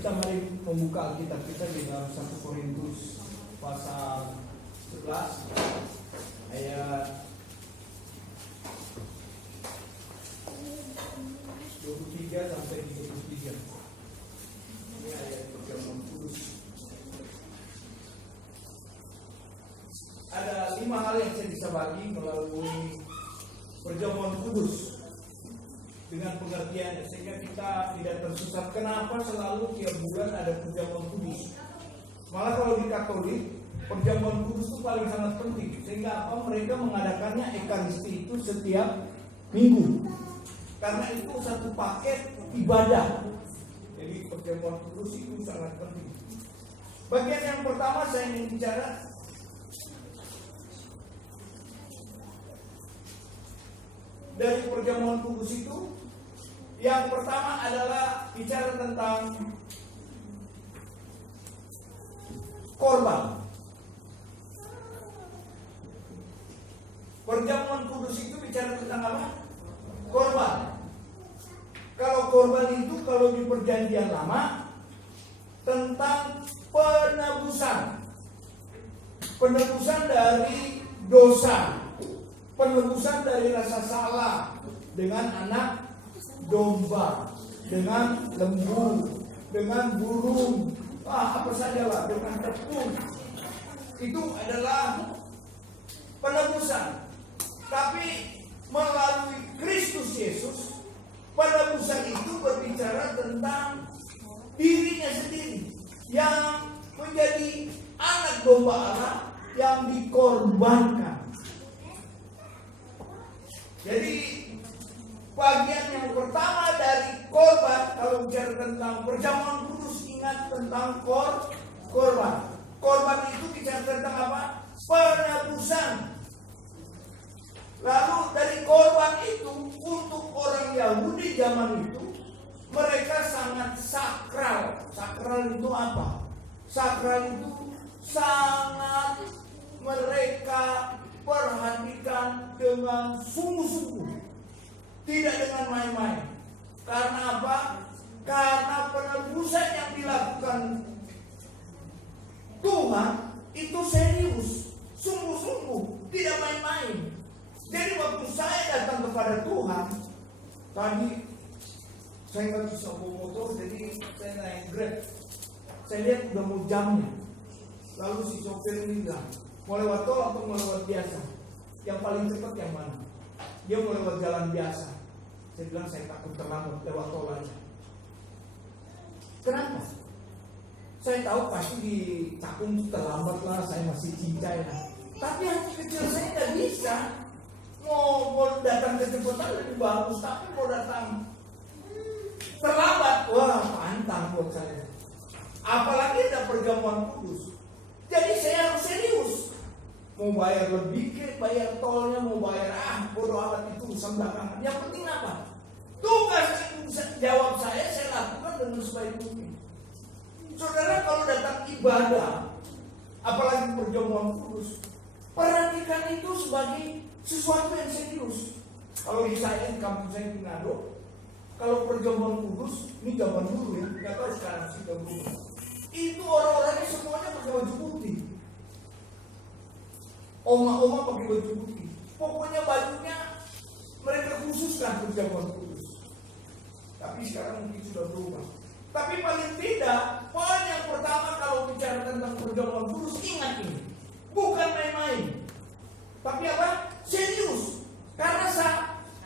Kita mari membuka Alkitab kita di dalam 1 Korintus pasal 11 ayat 23 sampai 33. Ini ayat perjamuan kudus. Ada 5 hal yang saya bisa bagi melalui perjamuan kudus dengan pengertiannya, sehingga kita tidak tersesat. Kenapa selalu tiap bulan ada perjamuan kudus? Malah kalau di Katolik, perjamuan kudus itu paling sangat penting. Sehingga apa? Mereka mengadakannya Ekaristi itu setiap minggu. Karena itu satu paket ibadah. Jadi perjamuan kudus itu sangat penting. Bagian yang pertama saya ingin bicara dari perjamuan kudus itu. Yang pertama adalah bicara tentang korban. Perjamuan kudus itu bicara tentang apa? Korban. Kalau korban itu kalau di perjanjian lama tentang penebusan. Penebusan dari dosa. Penebusan dari rasa salah dengan anak domba, dengan lembu, dengan burung, apa sajalah, dengan tepung. Itu adalah penebusan. Tapi melalui Kristus Yesus, penebusan itu berbicara tentang dirinya sendiri yang menjadi anak domba Allah yang dikorbankan. Jadi bagian yang pertama dari korban, kalau bicara tentang perjamuan kudus, ingat tentang korban. Korban itu bicara tentang apa? Penebusan. Lalu dari korban itu, untuk orang Yahudi zaman itu, mereka sangat sakral. Sakral itu apa? Sakral itu sangat mereka perhatikan dengan sungguh-sungguh. Tidak dengan main-main. Karena apa? Karena penebusan yang dilakukan Tuhan itu serius, sungguh-sungguh, tidak main-main. Jadi waktu saya datang kepada Tuhan, tadi saya nggak bisa bawa motor, jadi saya naik Grab. Saya lihat udah mau jamnya. Lalu si sopir ini bilang, mau lewat tol atau mau lewat biasa? Yang paling cepat yang mana? Dia mau lewat jalan biasa. Saya bilang saya takut terlambat, lewat tol aja. Kenapa? Saya tahu pasti di Cakung terlambat lah, saya masih cincai lah. Tapi hati kecil saya nggak bisa. Mau datang kecepatan lebih bagus, tapi mau datang terlambat, wah pantang buat saya. Apalagi ada perjamuan kudus. Jadi saya harus serius. Mau bayar lebih ke, bayar tolnya, mau bayar bodoh amat itu urusan belakangan. Yang penting apa? Tugas jawab saya lakukan dengan sebaik mungkin. Saudara kalau datang ibadah, apalagi perjamuan kudus, perhatikan itu sebagai sesuatu yang serius. Kalau di saya, di kampung saya di Manado, kalau perjamuan kudus, ini zaman dulu ya, nggak tahu sekarang sih dulu. Itu orang-orangnya semuanya pakai baju putih. Oma-oma pakai baju putih. Pokoknya bajunya mereka khususkan perjamuan kudus. Tapi sekarang mungkin sudah berubah. Tapi paling tidak, poin yang pertama kalau bicara tentang perjamuan kudus, ingat ini, bukan main-main. Tapi apa? Serius. Karena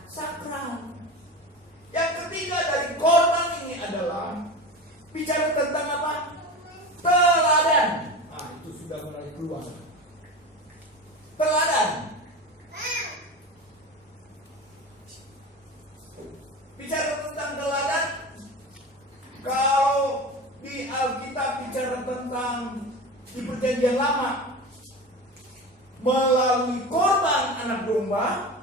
sakral. Yang ketiga dari korban ini adalah bicara tentang apa? Teladan. Itu sudah mulai keluar. Teladan. Bicara tentang teladan, kalau di Alkitab bicara tentang di perjanjian lama melalui korban anak domba,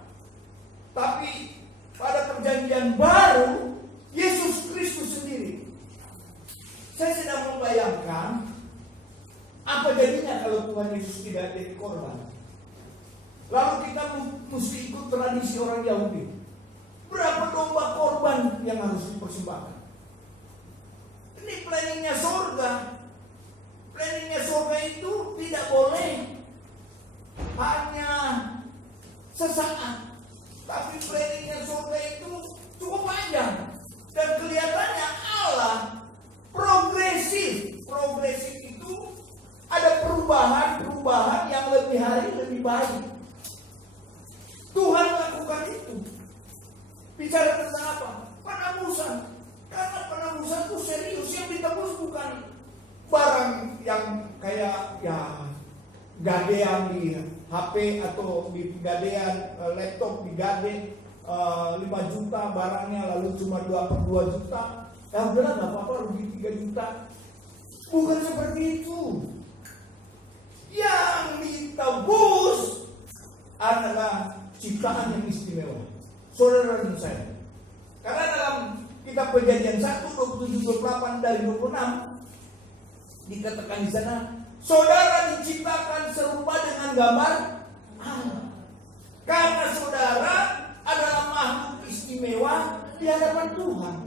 tapi pada perjanjian baru Yesus Kristus sendiri. Saya sedang membayangkan apa jadinya kalau Tuhan Yesus tidak jadi korban. Lalu kita mesti ikut tradisi orang Yahudi. Berapa domba korban yang harus dipersembahkan? Ini Ini planningnya surga. Planningnya surga itu tidak boleh hanya sesaat, tapi planningnya surga itu cukup panjang. Dan kelihatannya Allah progresif. Progresif itu ada perubahan yang lebih hari lebih baik. Tuhan lakukan itu. Bicara tentang apa? Penebusan. Karena penebusan itu serius. Yang ditebus bukan barang yang kayak gadean di HP atau di gadean laptop digade 5 juta barangnya lalu cuma 2 juta. Ya udahlah nggak apa-apa rugi 3 juta. Bukan seperti itu. Yang ditebus adalah ciptaan yang istimewa. Saudara dan saya. Karena dalam kitab Kejadian 1 27-28 dari 26 dikatakan di sana, saudara diciptakan serupa dengan gambar Allah. Karena saudara adalah makhluk istimewa di hadapan Tuhan.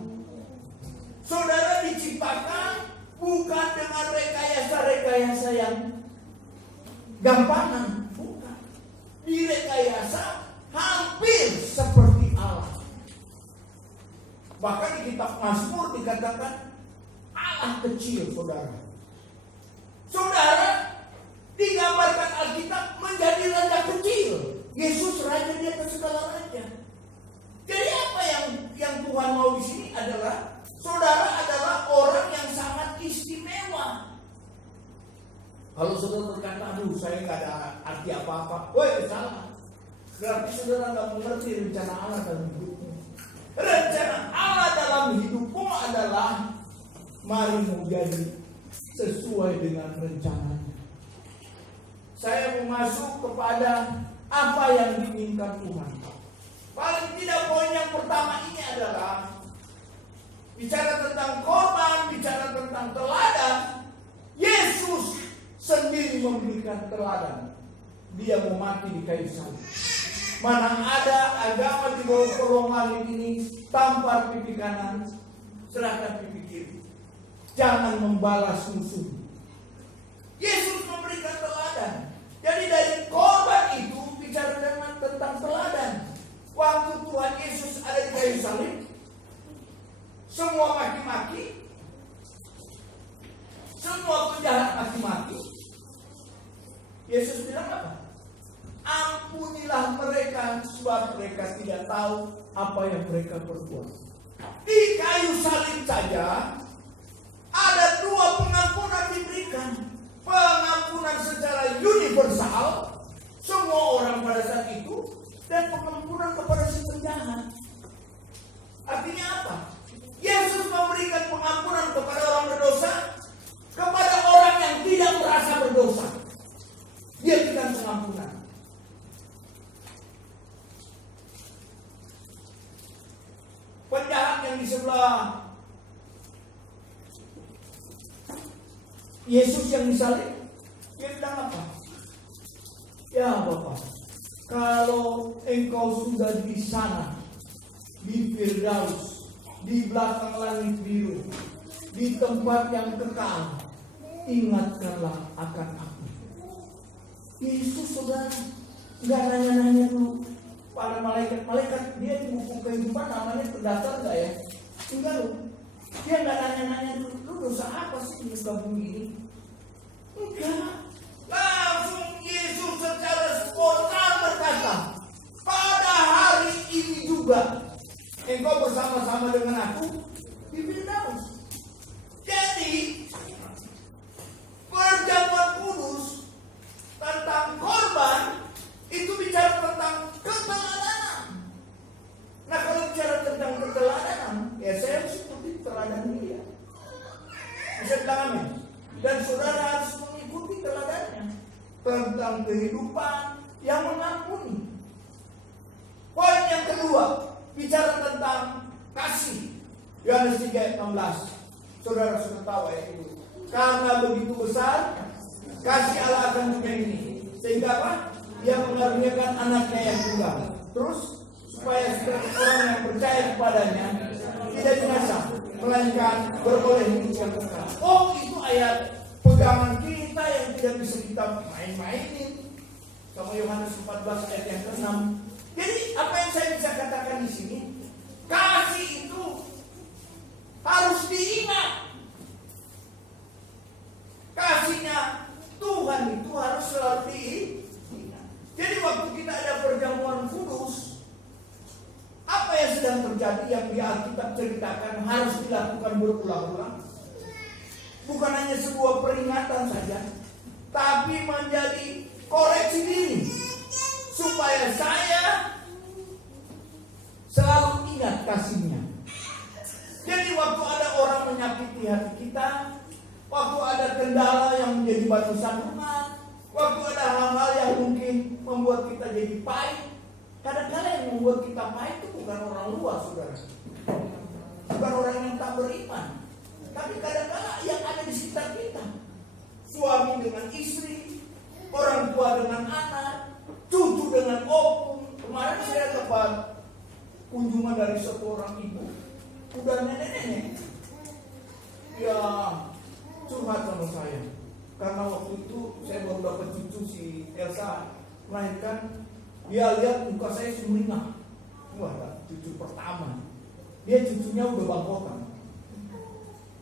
Saudara diciptakan bukan dengan rekayasa-rekayasa yang gampangan, bukan. Direkayasa hampir seperti Allah. Bahkan di kitab Mazmur dikatakan Allah kecil, saudara. Saudara digambarkan Alkitab menjadi raja kecil. Yesus raja di atas segala raja. Jadi apa yang Tuhan mau di sini adalah saudara adalah orang yang sangat istimewa. Kalau saudara berkata, aduh saya nggak ada arti apa-apa, woi salah. Berarti saudara nggak mengerti rencana Allah dalam hidupmu. Rencana Allah dalam hidupmu adalah mari menjadi sesuai dengan rencananya. Saya mau masuk kepada apa yang diinginkan Tuhan. Paling tidak poin yang pertama ini adalah bicara tentang korban, bicara tentang teladan. Yesus sendiri memberikan teladan. Dia mau mati di kayu salib. Mana ada agama di bawah kolong langit ini tampar pipi kanan, serahkan pipi kiri. Jangan membalas musuh. Yesus memberikan teladan. Jadi dari korban itu bicara tentang teladan. Waktu Tuhan Yesus ada di kayu salib, semua maki-maki, semua penjahat maki-maki. Yesus bilang apa? Ampunilah mereka sebab mereka tidak tahu apa yang mereka perbuat. Di kayu salib saja ada 2 pengampunan diberikan. Pengampunan secara universal semua orang pada saat itu, dan pengampunan kepada si penjahat. Artinya apa? Yesus memberikan pengampunan kepada orang berdosa, kepada orang yang tidak merasa berdosa. Dia berikan pengampunan. Penjahat yang di sebelah Yesus yang disalib, dia bilang apa? Ya Bapak, kalau engkau sudah di sana, di Firdaus, di belakang langit biru, di tempat yang kekal, ingatkanlah akan aku. Yesus saudara nggak nanya-nanya dulu para malaikat dia di buku kehidupan namanya terdaftar nggak ya? Enggak loh. Dia nggak nanya-nanya dulu, lu dosa apa sih di muka bumi ini? Enggak. Langsung Yesus secara spontan berkata, pada hari ini juga engkau bersama-sama dengan aku di Firdaus. Jadi perjamuan kudus tentang korban itu bicara tentang keteladanan. Nah kalau bicara tentang keteladanan, ya saya harus ikuti teladan dia. Bisa bilang amin. Dan saudara harus mengikuti teladannya tentang kehidupan yang mengampuni. Poin yang kedua, bicara tentang kasih. Yohanes 3:16. Saudara sudah tahu ayat itu. Karena begitu besar kasih Allah akan dunia ini, sehingga apa? Dia mengaruniakan anaknya yang tunggal. Terus supaya setiap orang yang percaya kepadanya tidak binasa, melainkan melainkan beroleh hidup yang kekal. Oh, itu ayat pegangan kita yang tidak bisa kita main-mainin. Sama Yohanes 14 ayat yang ke-6. Jadi apa yang saya bisa katakan di sini? Kasih itu harus diingat. Kasihnya Tuhan itu harus selalu diingat. Jadi waktu kita ada perjamuan kudus, apa yang sedang terjadi yang di Alkitab ceritakan harus dilakukan berulang-ulang. Bukan hanya sebuah peringatan saja, tapi menjadi koreksi diri supaya saya selalu ingat kasihnya. Jadi waktu ada orang menyakiti hati kita, waktu ada kendala yang menjadi batu sandungan, waktu ada hal-hal yang mungkin membuat kita jadi pahit. Kadang-kadang yang membuat kita pahit itu bukan orang luar, saudara, bukan orang yang tak beriman, tapi kadang-kadang yang ada di sekitar kita. Suami dengan istri, orang tua dengan anak, cucu dengan opung. Kemarin saya dapat kunjungan dari satu orang ibu, udah nenek-nenek, ya curhat sama saya. Karena waktu itu saya baru dapat cucu si Elsa melahirkan, dia lihat muka saya sumringah. Wah, cucu pertama. Dia cucunya udah bangkotan,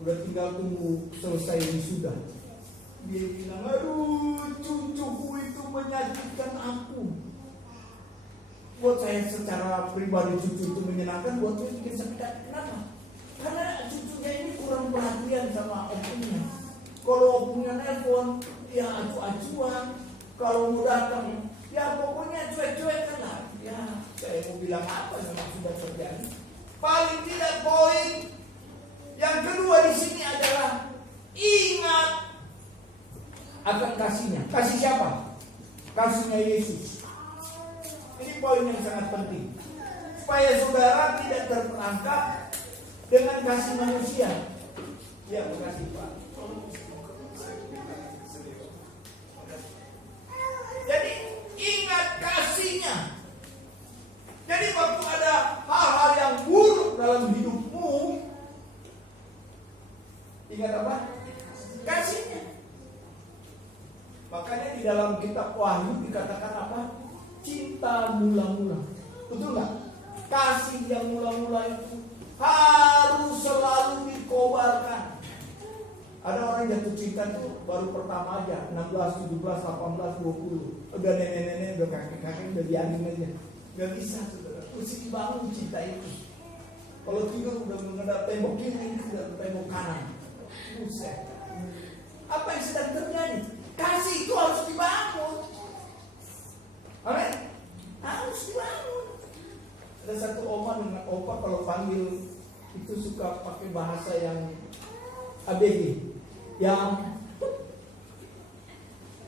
udah tinggal tunggu selesai wisuda. Dia bilang, aduh, cucuku itu menyakitkan aku. Buat saya secara pribadi cucu itu menyenangkan, buat saya bikin sakit hati. Kenapa? Karena cucunya ini kurang perhatian sama opungnya. Kalau opungnya nelpon, ya acu-acuan. Kalau mau datang, ya pokoknya cuek-cuek lah. Ya, saya mau bilang apa yang sudah terjadi. Paling tidak poin yang kedua di sini adalah ingat akan kasihnya. Kasih siapa? Kasihnya Yesus. Ini poin yang sangat penting, supaya saudara tidak terperangkap dengan kasih manusia. Ya, makasih Pak. Jadi ingat kasihnya. Jadi waktu ada hal-hal yang buruk dalam hidupmu, ingat apa? Kasihnya. Makanya di dalam kitab Wahyu dikatakan apa? Cinta mula-mula. Betul nggak? Kasih yang mula-mula itu harus selalu dikobarkan. Ada orang jatuh cinta itu baru pertama aja, 16, 17, 18, 20. Udah nenek-nenek, udah kakek-kakek, udah dianin aja. Gak bisa, saudara. Mesti dibangun cinta itu. Kalau tidur udah menghadap tembok kiri, udah tembok kanan. Buset. Apa yang sedang terjadi? Kasih itu harus dibangun. Amin. Harus dibangun. Ada satu oma dengan opa kalau panggil itu suka pakai bahasa yang ABG, yang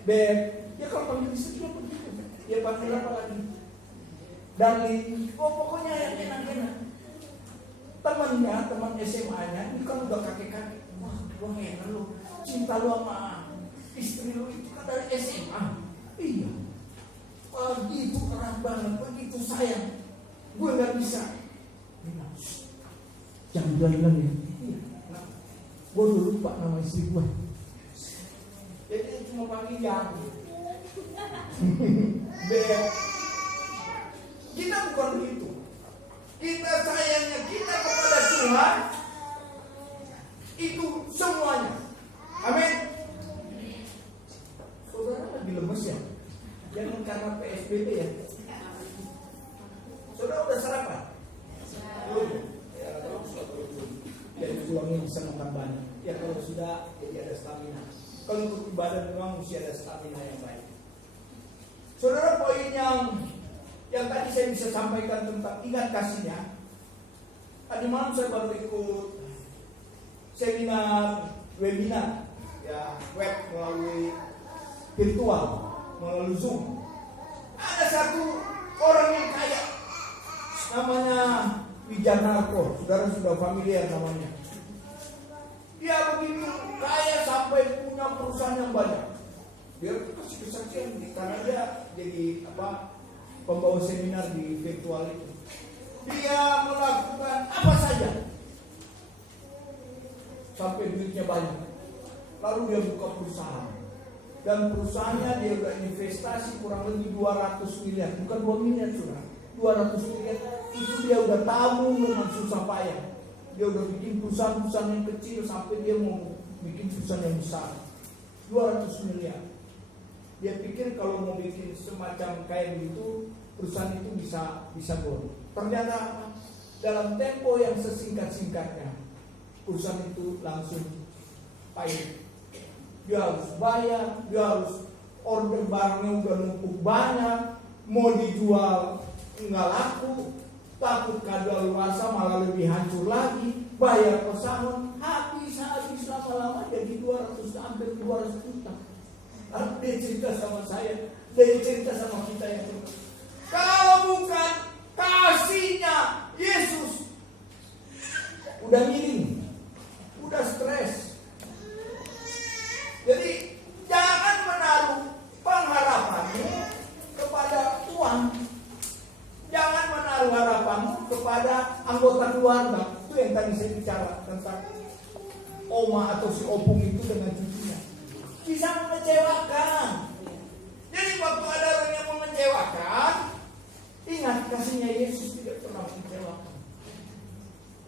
Beb. Ya kalau panggil istri dia begitu. Dia panggil apa lagi? Darling. Oh pokoknya yang enak-enak. Temannya, teman SMA-nya ini kan udah kakek-kakek. Wah, gua enak lu. Cinta lu sama istri lu itu kan dari SMA. Iya. Begitu erat banget, begitu sayang. Gue gak bisa. Jangan bilang ya. Iya. Gue udah lupa nama istri gue. Jadi cuma panggil yang Beb. Kita bukan begitu. Kita sayangnya kita kepada Tuhan itu semuanya. Amin. Saudara lagi lemes ya? Jangan karena PSBB ya. Saudara udah sarapan? Belum. Ya, kalau sudah belum. Jadi tulangnya bisa makan banyak. Ya kalau sudah, jadi ada stamina. Kalau untuk ibadah memang mesti ada stamina yang baik. Saudara, poin yang tadi saya bisa sampaikan tentang ingat kasihnya. Tadi malam saya baru ikut seminar webinar, ya web melalui virtual, melalui Zoom. Ada satu orang yang kaya, namanya Wijanarko. Saudara sudah familiar namanya. Dia begitu kaya sampai punya perusahaan yang banyak. Dia kasih kesaksian karena dia jadi pembawa seminar di virtual itu. Dia melakukan apa saja sampai duitnya banyak. Lalu dia buka perusahaan. Dan perusahaannya dia udah investasi kurang lebih 200 miliar. Bukan 2 miliar sudah. 200 miliar. Itu dia udah tabung dengan susah payah. Dia udah bikin perusahaan-perusahaan yang kecil sampai dia mau bikin perusahaan yang besar. 200 miliar. Dia pikir kalau mau bikin semacam kayak begitu, perusahaan itu bisa go. Ternyata dalam tempo yang sesingkat-singkatnya, perusahaan itu langsung pahit. Dia harus bayar, dia harus order barangnya udah numpuk banyak, mau dijual nggak laku, takut kadaluarsa malah lebih hancur lagi, bayar pesangon habis lama-lama jadi 200 hampir 200 juta. Lalu dia cerita sama saya, dia cerita sama kita yang itu. Kalau bukan kasihnya Yesus, udah miring, udah stres. Jadi jangan menaruh pengharapanmu kepada uang. Jangan menaruh harapanmu kepada anggota keluarga. Itu yang tadi saya bicara tentang oma atau si opung itu dengan cucunya. Bisa mengecewakan. Jadi waktu ada orang yang mengecewakan, ingat kasihnya Yesus tidak pernah mengecewakan.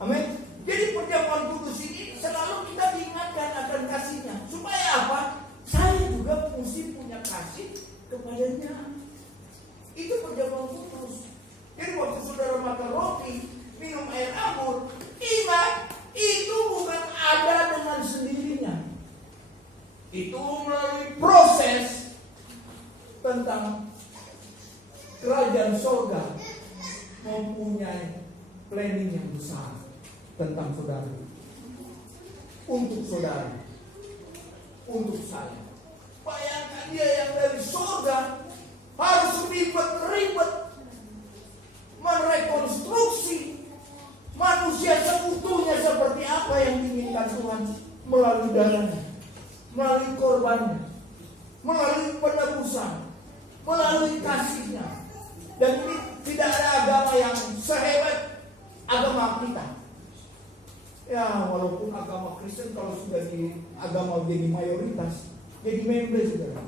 Amin. Jadi perjamuan kudus ini selalu kita diingatkan akan kasihnya. Supaya apa? Saya juga mesti punya kasih kepadanya. Itu perjamuan kudus. Jadi waktu saudara makan roti, minum air anggur, ingat, itu bukan ada dengan sendirinya. Itu melalui proses tentang kerajaan surga mempunyai planning yang besar tentang saudara, untuk saudara, untuk saya. Bayangkan dia yang dari surga harus ribet-ribet merekonstruksi manusia seutuhnya seperti apa yang diinginkan Tuhan melalui darahnya, melalui korbannya, melalui penebusan, melalui kasihnya. Dan ini tidak ada agama yang sehebat agama kita. Ya, walaupun agama Kristen kalau sudah di agama jadi mayoritas, jadi member saudara.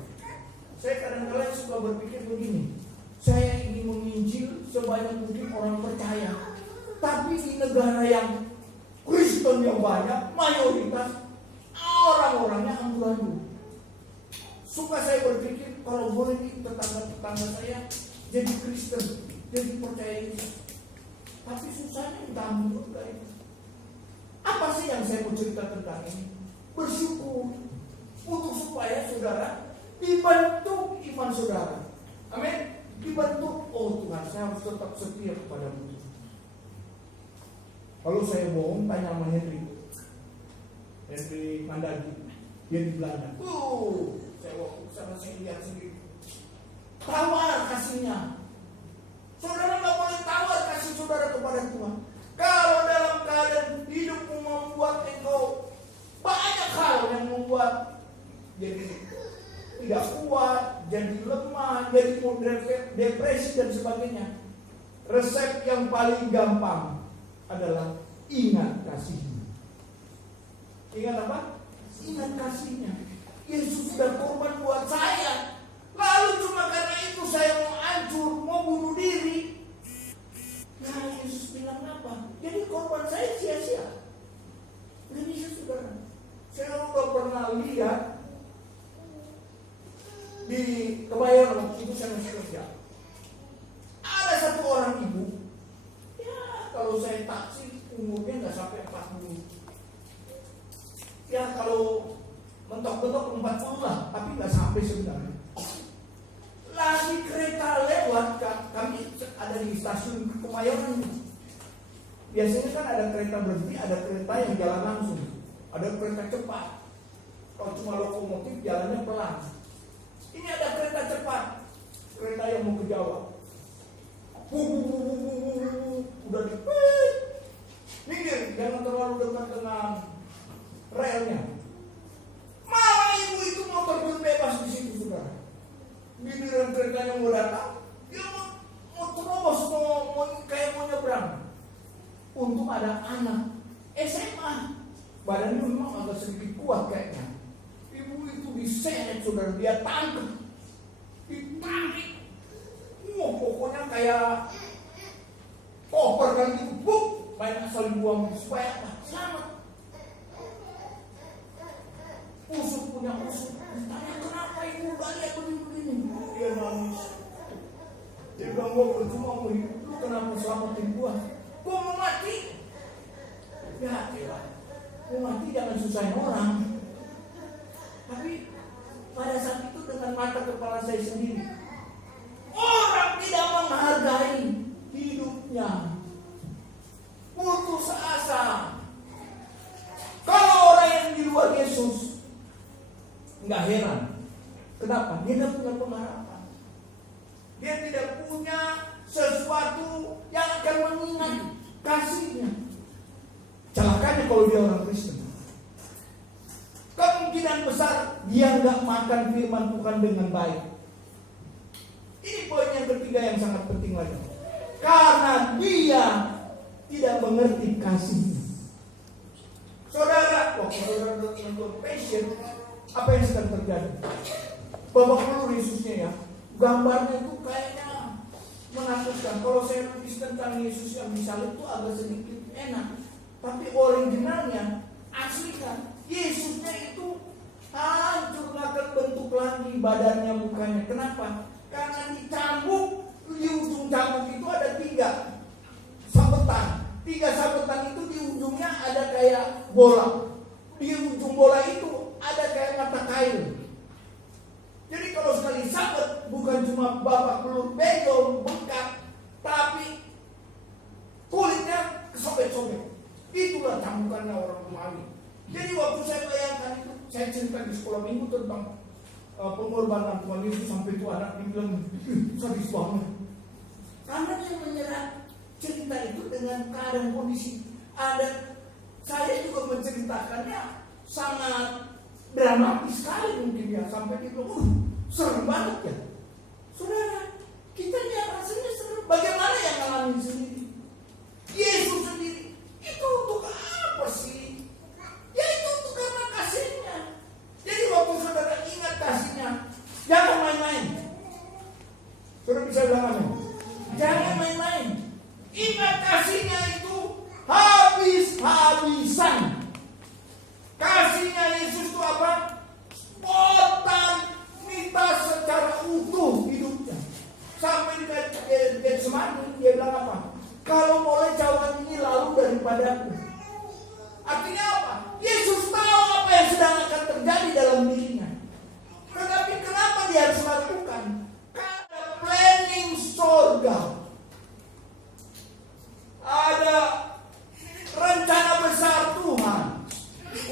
Saya kadang-kadang suka berpikir begini, saya ingin menginjil sebanyak mungkin orang percaya, tapi di negara yang Kristen yang banyak, mayoritas orang-orangnya amburadul. Suka saya berpikir kalau boleh nih tetangga saya jadi Kristen, jadi percaya Yesus. Tapi susahnya utama juga itu. Apa sih yang saya mau cerita tentang ini? Bersyukur untuk supaya saudara dibentuk iman saudara. Amin. Dibentuk. Oh Tuhan, saya harus tetap setia kepadamu. Kalau saya bohong, tanya sama Henry Mandagi, dia di Belanda. Saya waktu sana saya lihat sendiri. Tawar kasihnya. Saudara nggak boleh tawar kasih saudara kepada Tuhan. Kalau dalam keadaan hidupmu membuat engkau banyak hal yang membuat jadi tidak kuat, jadi lemah, jadi depresi dan sebagainya. Resep yang paling gampang adalah ingat kasihnya. Ingat apa? Ingat kasihnya. Yesus sudah korban buat saya. Lalu cuma karena itu saya mau hancur, mau bunuh diri. Nah, Yesus bilang apa? Jadi korban saya sia-sia. Nah, bisa saudara. Saya udah pernah lihat di Kebayoran waktu itu saya masih kerja. Ada satu orang ibu. Ya, kalau saya taksi umurnya nggak sampai 40. Ya, kalau mentok-mentok 40 lah, tapi nggak sampai sebenarnya. Lagi kereta lewat, kami ada di stasiun Kemayoran. Biasanya kan ada kereta berhenti, ada kereta yang jalan langsung, ada kereta cepat. Kalau cuma lokomotif jalannya pelan. Ini ada kereta cepat, kereta yang mau ke Jawa. Udah dipet, minggir, jangan terlalu dekat dengan relnya. Malah ibu itu mau terbang bebas di situ saudara. Giliran keretanya mau datang, dia mau terobos, mau kayak mau nyebrang. Untung ada anak SMA. badannya memang agak sedikit kuat kayaknya. Ibu itu diseret, saudara, dia tangkap, ditarik. Pokoknya kayak koper kan gitu, main asal dibuang supaya apa? Selamat. Usuk punya usuk, ditanya kenapa ibu gak lihat begini-begini? Dia nangis. Dia bilang, gue percuma mau hidup, lu kenapa selamatin gua? Gua mau mati. Ya elah, mau mati jangan susahin orang. Tapi pada saat itu dengan mata kepala saya sendiri, orang tidak menghargai hidupnya, putus asa. Kalau orang yang di luar Yesus, nggak heran. Kenapa? Dia tidak punya pengharapan. Dia tidak punya sesuatu yang akan mengingat kasihnya. Celakanya kalau dia orang Kristen, kemungkinan besar dia nggak makan firman Tuhan dengan baik. Ini poin yang ketiga yang sangat penting lagi. Karena dia tidak mengerti kasihnya. Saudara, waktu saudara nonton Passion, apa yang sedang terjadi? Babak belur Yesusnya ya, gambarnya itu kayaknya menakutkan. Kalau saya tulis tentang Yesus yang disalib itu agak sedikit enak, tapi originalnya, aslinya Yesusnya itu hancur, nggak terbentuk lagi badannya, mukanya. Kenapa? Karena dicambuk, di ujung cambuk itu ada 3 sabetan. 3 sabetan itu di ujungnya ada kayak bola. Di ujung bola itu ada kayak mata kail. Jadi kalau sekali sabet, bukan cuma babak belur benjol, bengkak, tapi kulitnya kesobek-sobek. Itulah cambukannya orang Romawi. Jadi waktu saya bayangkan itu, saya cerita di sekolah minggu tentang pengorbanan Tuhan Yesus, sampai itu anak dibilang sadis banget. Karena dia menyerah cerita itu dengan keadaan kondisi. Saya juga menceritakannya sangat dramatis sekali mungkin ya, sampai dia bilang, serem banget ya. Saudara, kita ya rasanya serem. Bagaimana yang ngalamin sendiri? Yesus sendiri, itu untuk apa sih? Ya itu untuk karena kasihnya. Jadi waktu saudara ingat kasihnya, jangan main-main. Saudara bisa bilang amin. Jangan main-main. Ingat kasihnya itu habis-habisan. Kasihnya Yesus itu apa? Spontanitas secara utuh hidupnya. Sampai di Getsemani dia bilang apa? Kalau boleh cawan ini lalu daripadaku. Artinya apa? Yesus tahu apa yang sedang akan terjadi dalam dirinya. Tetapi kenapa dia harus melakukan? Karena planning surga. Ada rencana besar Tuhan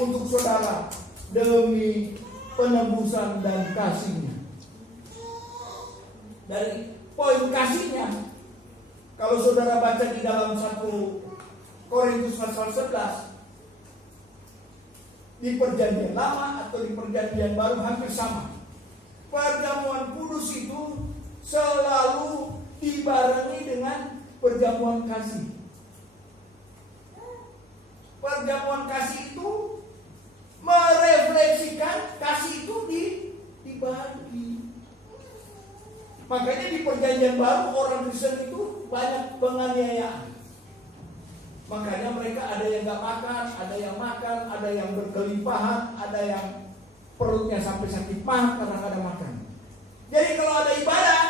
untuk saudara demi penebusan dan kasihnya. Dari poin kasihnya, kalau saudara baca di dalam 1 Korintus pasal 11, di perjanjian lama atau di perjanjian baru hampir sama. Perjamuan kudus itu selalu dibarengi dengan perjamuan kasih. Perjamuan kasih itu merefleksikan kasih itu dibagi. Makanya di perjanjian baru orang Kristen itu banyak penganiayaan. Makanya mereka ada yang gak makan, ada yang makan, ada yang berkelimpahan, ada yang perutnya sampai sakit mah karena gak ada makan. Jadi kalau ada ibadah,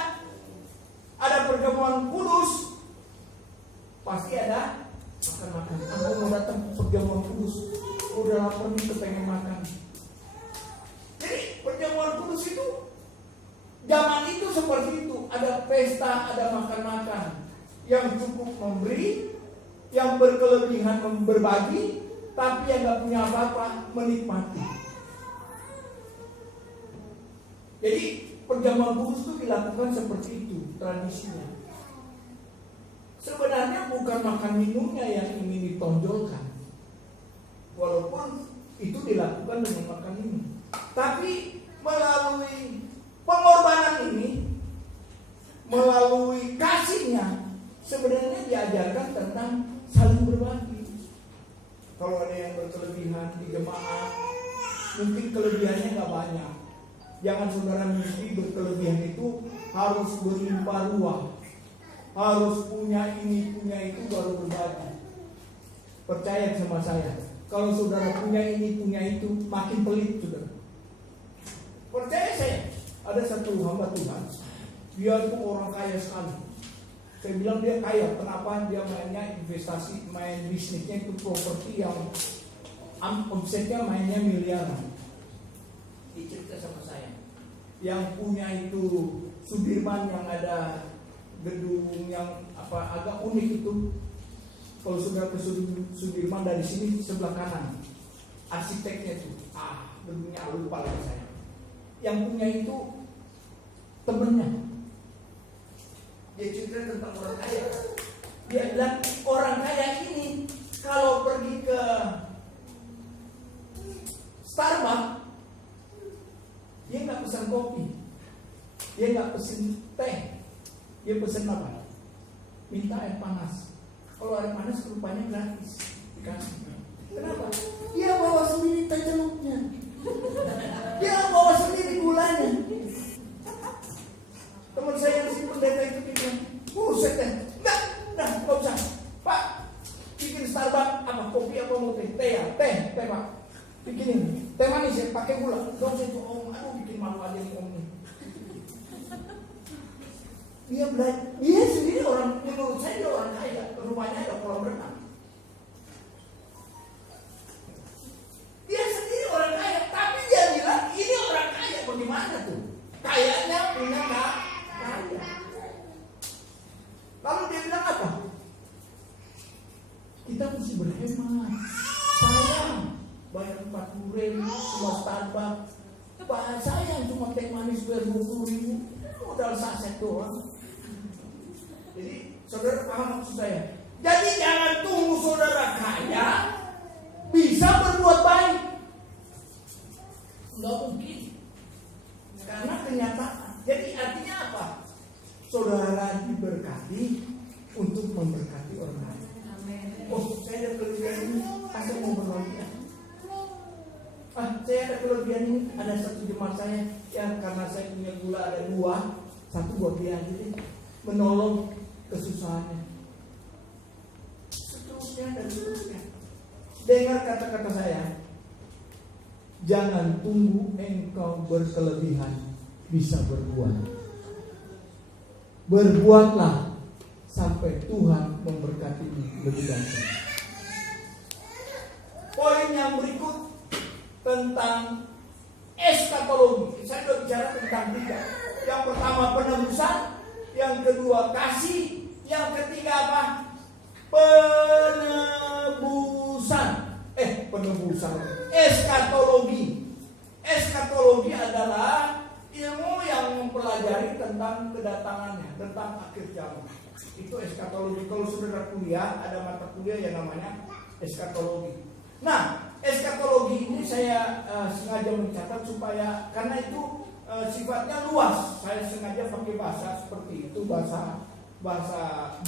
ada perjamuan kudus, pasti ada makan-makan. Aku mau datang ke perjamuan kudus, udah lapar nih kepengen makan. Jadi perjamuan kudus itu zaman itu seperti itu, ada pesta, ada makan-makan. Yang cukup memberi, yang berkelebihan berbagi, tapi yang gak punya apa-apa menikmati. Jadi perjamuan kudus itu dilakukan seperti itu tradisinya. Sebenarnya bukan makan minumnya yang ingin ditonjolkan, walaupun itu dilakukan dengan makan minum, tapi melalui pengorbanan ini, melalui kasihnya, sebenarnya diajarkan tentang saling berbagi. Kalau ada yang berkelebihan di jemaah, mungkin kelebihannya nggak banyak. Jangan saudara mimpi berkelebihan itu harus berlimpah ruah, harus punya ini punya itu baru berbagi. Percaya sama saya, kalau saudara punya ini punya itu makin pelit saudara. Percaya saya, ada satu hamba Tuhan, dia itu orang kaya sekali. Saya bilang dia kaya, kenapa? Dia mainnya investasi, main bisnisnya itu properti yang omsetnya mainnya miliaran. Dia cerita sama saya, yang punya itu Sudirman yang ada gedung yang agak unik itu. Kalau saudara ke Sudirman dari sini sebelah kanan, arsiteknya itu, gedungnya lupa lagi saya. Yang punya itu temennya. Dia cerita tentang orang kaya. Dia bilang orang kaya ini kalau pergi ke Starbucks, dia nggak pesan kopi, dia nggak pesan teh, dia pesan apa? Minta air panas. Kalau air panas rupanya gratis dikasih. Kenapa? Dia bawa sendiri teh celupnya, dia bawa sendiri gulanya. Teman saya yang si pendeta itu bilang, buset deh, nggak usah, Pak, bikin Starbucks apa kopi apa mau teh, teh Pak, bikinin teh manis ya, pakai gula, dong saya tuh aduh bikin malu aja nih om. Dia belajar, dia sendiri orang, menurut saya dia orang kaya, rumahnya ada kolam renang. Dia sendiri orang kaya, tapi dia bilang ini orang kaya, bagaimana tuh? Kayaknya punya kaya. Lalu dia bilang apa? Kita mesti berhemat. Sayang, bayar 40.000 cuma Starbucks. Sayang cuma teh manis bayar 20.000, modal saset doang. Jadi saudara paham maksud saya? Jadi jangan tunggu saudara kaya bisa berbuat baik. Nggak mungkin. Karena kenyataan. Jadi artinya apa? Saudara diberkati untuk memberkati orang lain. Oh, saya ada kelebihan ini, saya mau berbagi. Saya ada kelebihan ini, ada satu jemaat saya, ya karena saya punya gula ada 2, satu buat dia aja deh, menolong kesusahannya. Seterusnya dan seterusnya. Dengar kata-kata saya, jangan tunggu engkau berkelebihan bisa berbuat. Berbuatlah sampai Tuhan memberkatimu lebih banyak. Poin yang berikut tentang eskatologi. Saya sudah bicara tentang 3. Yang pertama penebusan, yang kedua kasih, yang ketiga apa? Penebusan. Eskatologi. Eskatologi adalah ilmu yang mempelajari tentang kedatangannya, tentang akhir zaman. Itu eskatologi. Kalau saudara kuliah, ada mata kuliah yang namanya eskatologi. Nah, eskatologi ini saya sengaja mencatat supaya, karena itu sifatnya luas. Saya sengaja pakai bahasa seperti itu, bahasa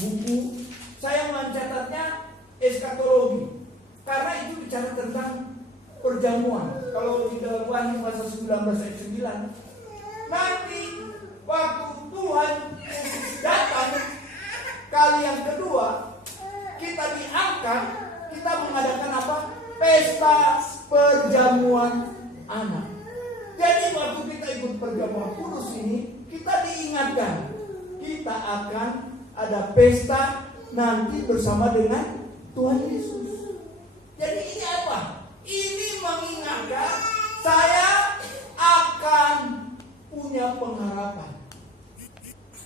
buku. Saya mencatatnya eskatologi karena itu bicara tentang perjamuan. Kalau di dalam Wahyu pasal 19 ayat 9, nanti waktu Tuhan Yesus datang kali yang kedua, kita diangkat, kita mengadakan apa? Pesta perjamuan anak. Jadi waktu kita ikut perjamuan kudus ini, kita diingatkan kita akan ada pesta nanti bersama dengan Tuhan Yesus. Jadi ini apa? Ini mengingatkan saya akan punya pengharapan.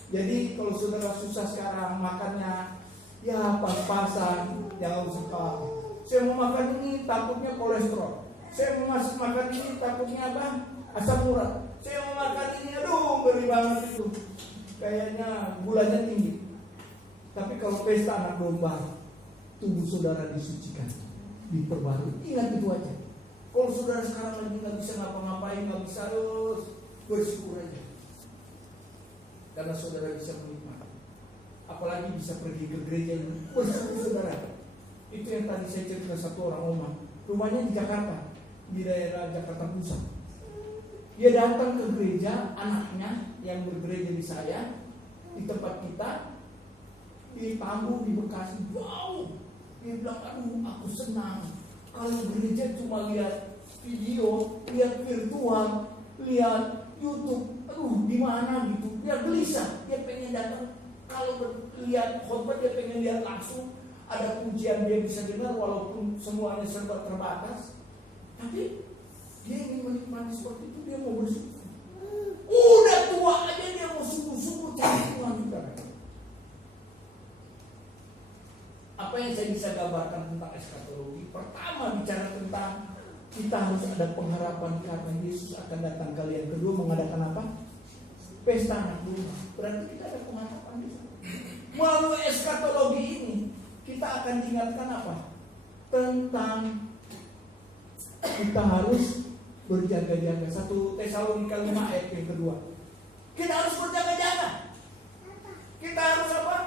Jadi kalau saudara susah sekarang makannya, ya pas-pasan, jangan suka. Saya mau makan ini takutnya kolesterol. Saya mau makan ini takutnya apa? Asam urat. Saya mau makan ini, aduh ngeri banget itu. Kayaknya gulanya tinggi. Tapi kalau pesta anak domba, tubuh saudara disucikan, diperbarui. Ingat itu aja. Kalau saudara sekarang lagi nggak bisa ngapa-ngapain, nggak bisa, bersyukur aja. Karena saudara bisa menikmati. Apalagi bisa pergi ke gereja, bersyukur saudara. Itu yang tadi saya cerita satu orang Oma. Rumahnya di Jakarta, di daerah Jakarta Pusat. Dia datang ke gereja, anaknya yang bergereja di saya, di tempat kita, di Tambu, di Bekasi. Wow, dia bilang, aduh aku senang. Kalau gereja cuma lihat video, lihat virtual, lihat YouTube, aduh di mana gitu. Dia gelisah, dia pengen datang. Kalau lihat khotbah dia pengen lihat langsung. Ada pujian dia bisa dengar walaupun semuanya serba terbatas. Tapi dia ingin menikmati seperti itu, dia mau bersyukur. Udah tua aja dia mau syukur-syukur cari Tuhan juga. Apa yang saya bisa gambarkan tentang eskatologi? Pertama bicara tentang kita harus ada pengharapan karena Yesus akan datang kali yang kedua mengadakan apa? Pesta anak domba. Berarti kita ada pengharapan di sana. Melalui eskatologi ini kita akan diingatkan apa? Tentang kita harus berjaga-jaga. 1 Tesalonika 5 ayat yang kedua. Kita harus berjaga-jaga. Kita harus apa?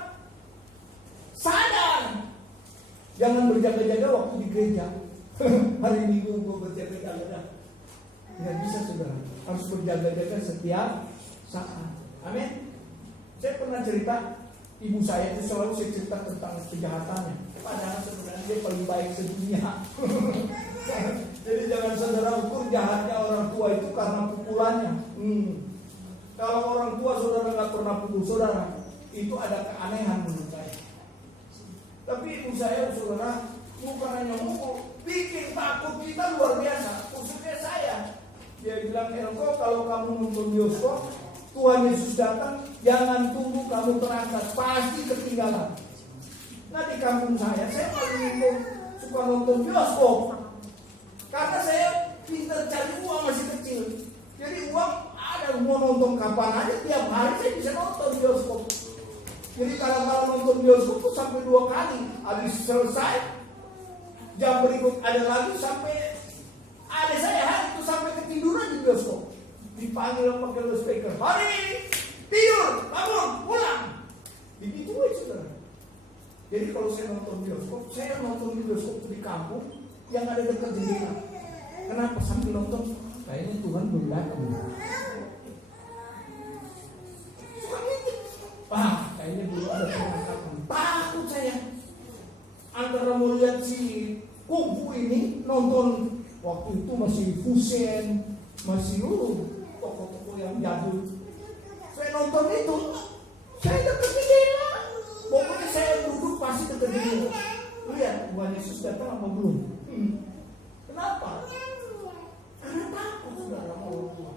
Sadar. Jangan berjaga-jaga waktu di gereja. Hari Minggu gue berjaga-jaga. Tidak bisa saudara. Harus berjaga-jaga setiap saat. Amin. Saya pernah cerita, ibu saya itu selalu saya cerita tentang kejahatannya. Padahal sebenarnya dia paling baik sedunia. Jadi jangan saudara ukur jahatnya orang tua itu karena pukulannya. Kalau orang tua saudara nggak pernah pukul saudara, itu ada keanehan menurut saya. Tapi ibu saya saudara bukan hanya mukul, bikin takut kita luar biasa. Khususnya saya. Dia bilang, Elko kalau kamu nonton bioskop, Tuhan Yesus datang, jangan tunggu kamu terangkat, pasti ketinggalan. Nah di kampung saya paling suka nonton bioskop. Karena saya pintar cari uang masih kecil. Jadi uang ada, mau nonton kapan aja, tiap hari saya bisa nonton bioskop. Jadi kalau nonton bioskop tuh sampai 2 kali. Habis selesai, jam berikut ada lagi sampai ada saya hari itu sampai ketiduran di bioskop. Dipanggil pakai loudspeaker, hari tidur, bangun, pulang. Begitu aja saudara. Jadi kalau saya nonton di bioskop di kampung yang ada dekat jendela. Kenapa sambil nonton? Kayaknya Tuhan belum datang. Kayaknya belum ada penangkapan. Takut saya. Antara mau lihat si kungfu ini nonton waktu itu masih Fusen, masih toko-toko yang jadul. Saya nonton itu, saya dekat jendela. Pokoknya saya duduk pasti dekat jendela. Lihat Tuhan Yesus datang apa belum? Kenapa? Karena takut saudara mau Tuhan.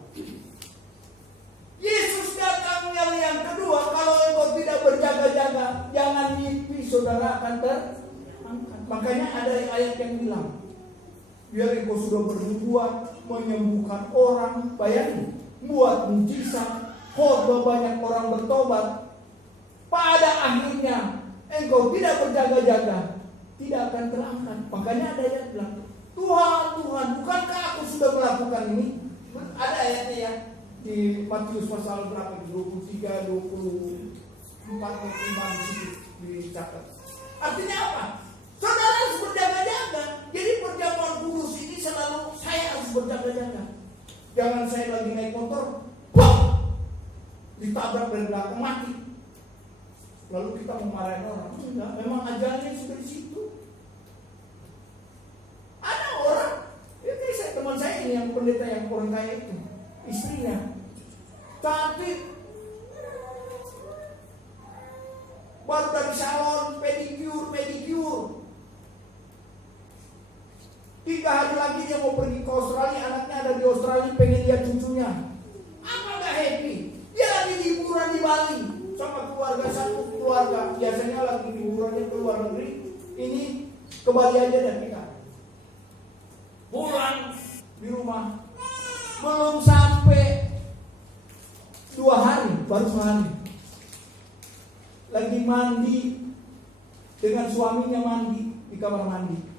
Yesus datang yang kedua. Kalau engkau tidak berjaga-jaga, jangan mimpi saudara akan terangkat. Makanya ada ayat yang bilang, biar engkau sudah berbuat menyembuhkan orang, bayangin, buat mujizat, khotbah banyak orang bertobat. Pada akhirnya engkau tidak berjaga-jaga, tidak akan terangkat. Makanya ada ayat bilang, Tuhan, bukankah aku sudah melakukan ini? Ada ayatnya ya di Matius pasal berapa? 23, 24, 25 di situ dicatat. Artinya apa? Saudara harus berjaga-jaga. Jadi perjamuan kudus ini selalu saya harus berjaga-jaga. Jangan saya lagi naik motor, ditabrak dari belakang mati. Lalu kita memarahin orang. Enggak, memang ajalnya sudah di situ. Ada orang, itu saya teman saya ini yang pendeta yang orang kaya itu, istrinya cantik, baru dari salon pedicure. 3 hari lagi dia mau pergi ke Australia, anaknya ada di Australia, pengen lihat cucunya. Apa gak happy? Dia lagi liburan di Bali sama keluarga, satu keluarga. Biasanya lagi liburannya ke luar negeri, ini ke Bali aja dan kita pulang di rumah. Belum sampai 2 hari, baru sehari. Lagi mandi dengan suaminya, mandi di kamar mandi.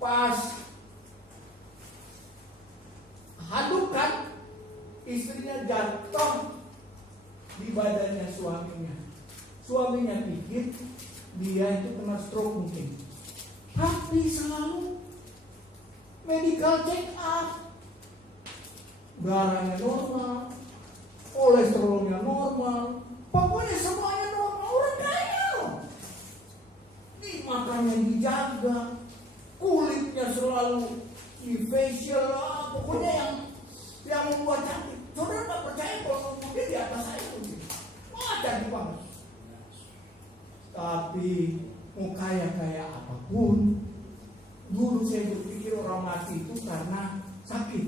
Pas hadukan, istrinya jatuh di badannya suaminya. Suaminya pikir dia itu kena stroke mungkin. Tapi selalu medical check up, darahnya normal, kolesterolnya normal, pokoknya semuanya normal. Orang kaya loh. Makannya dijaga, kulitnya selalu di facial, pokoknya yang membuat cantik. Saudara tak percaya kalau dia di atas saya itu, wah cantik banget. Tapi mau kaya apapun, dulu saya berpikir orang mati itu karena sakit,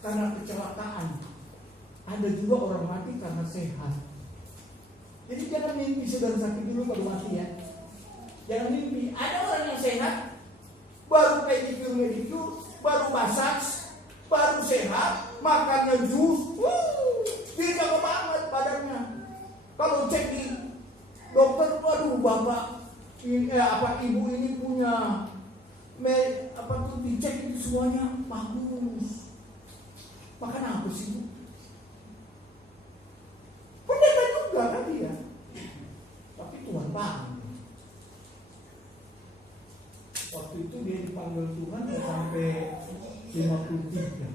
karena kecelakaan. Ada juga orang mati karena sehat. Jadi jangan mimpi sedang sakit dulu baru mati ya. Jangan mimpi. Ada orang yang sehat, baru pedicure, baru massage, baru sehat, makannya jus, dia jaga banget badannya. Kalau cek di dokter, waduh bapak ini, ibu ini punya dicek itu semuanya bagus. Makan apa sih bu? Pendeta juga kan dia, tapi Tuhan paham. Waktu itu dia dipanggil Tuhan sampai 53.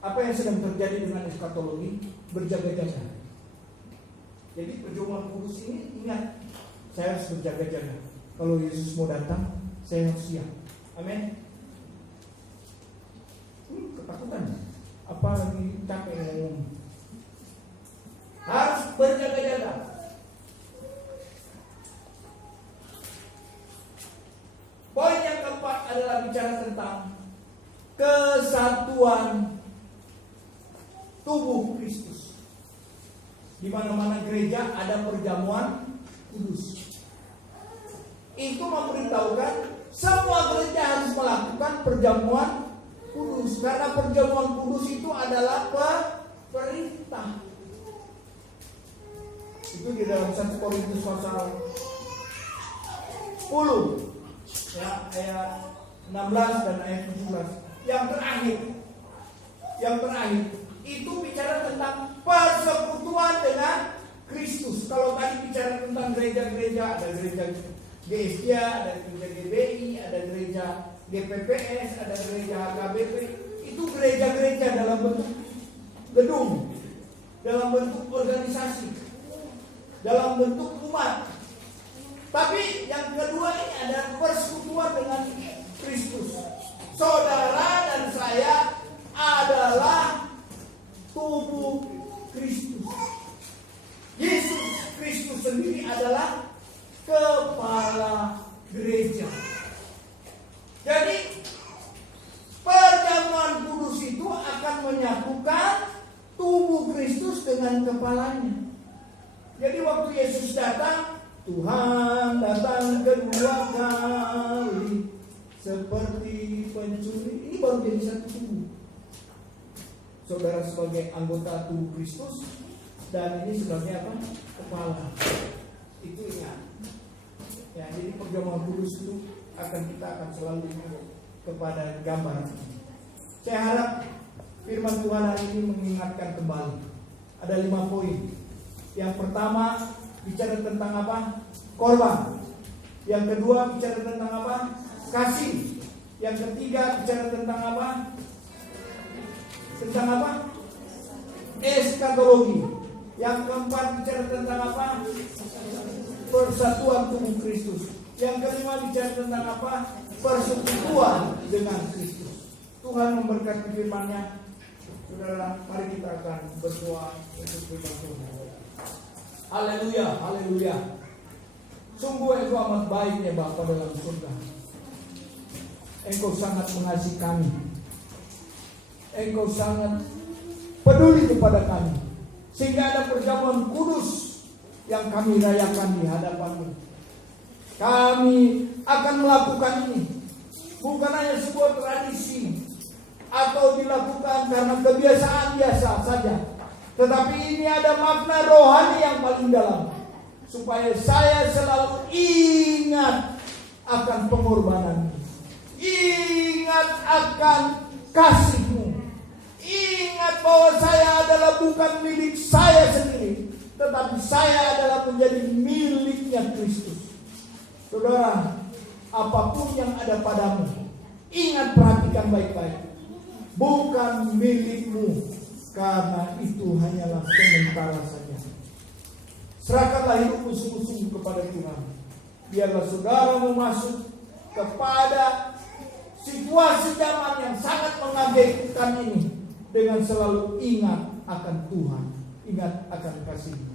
Apa yang sedang terjadi dengan eskatologi? Berjaga-jaga. Jadi perjuangan kudus ini, ingat, saya harus berjaga-jaga. Kalau Yesus mau datang, saya harus siap. Amin. Ketakutan. Apalagi capek ngomong. Harus berjaga-jaga. Poin yang keempat adalah bicara tentang kesatuan tubuh Kristus. Di mana-mana gereja ada perjamuan kudus. Itu memberitahukan semua gereja harus melakukan perjamuan kudus, karena perjamuan kudus itu adalah perintah. Itu di dalam 1 Korintus pasal 10 ya, ayat 16 dan ayat 17. Yang terakhir itu bicara tentang persekutuan dengan Kristus. Kalau tadi bicara tentang gereja-gereja, ada gereja GSIA, ada gereja GBI, ada gereja GPPS, ada gereja HKBP. Itu gereja-gereja dalam bentuk gedung, dalam bentuk organisasi, dalam bentuk umat. Tapi yang kedua ini ada persekutuan dengan Kristus. Saudara dan saya adalah tubuh Kristus. Yesus Kristus sendiri adalah kepala gereja. Jadi perjamuan kudus itu akan menyatukan tubuh Kristus dengan kepalanya. Jadi waktu Yesus datang, Tuhan datang kedua kali seperti pencuri. Ini baru jadi satu tubuh. Saudara sebagai anggota tubuh Kristus, dan ini sebagai apa? Kepala. Itu ingat. Ya, jadi perjamuan kudus itu kita akan selalu kepada gambar. Saya harap firman Tuhan hari ini mengingatkan kembali. Ada 5 poin. Yang pertama bicara tentang apa? Korban. Yang kedua bicara tentang apa? Kasih. Yang ketiga bicara tentang apa? Tentang apa? Eskatologi. Yang keempat bicara tentang apa? Persatuan tubuh Kristus. Yang kelima bicara tentang apa? Persekutuan dengan Kristus. Tuhan memberkati firman-Nya. Saudara, mari kita akan berdoa untuk firman Tuhan. Haleluya, haleluya. Sungguh Engkau amat baik ya Bapa dalam surga. Engkau sangat mengasihi kami. Engkau sangat peduli kepada kami, sehingga ada perjamuan kudus yang kami rayakan di hadapan-Mu. Kami akan melakukan ini bukan hanya sebuah tradisi atau dilakukan karena kebiasaan biasa saja, tetapi ini ada makna rohani yang paling dalam, supaya saya selalu ingat akan pengorbanan-Mu, ingat akan kasih-Mu, ingat bahwa saya adalah bukan milik saya sendiri, tetapi saya adalah menjadi miliknya Kristus. Saudara, apapun yang ada padamu, ingat, perhatikan baik-baik, bukan milikmu, karena itu hanyalah sementara saja. Serahkanlah hidupmu sungguh-sungguh kepada Tuhan. Biarlah saudara masuk kepada situasi zaman yang sangat mengagetkan ini dengan selalu ingat akan Tuhan, ingat akan kasih-Nya.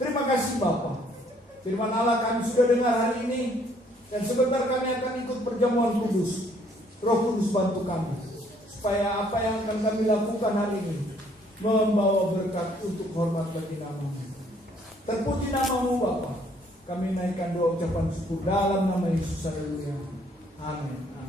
Terima kasih Bapa. Firman Allah kami sudah dengar hari ini, dan sebentar kami akan ikut perjamuan kudus. Roh Kudus bantu kami, supaya apa yang akan kami lakukan hari ini membawa berkat untuk hormat bagi nama-Mu. Terpuji nama-Mu Bapa. Kami naikkan doa ucapan syukur dalam nama Yesus. Haleluya. Amin.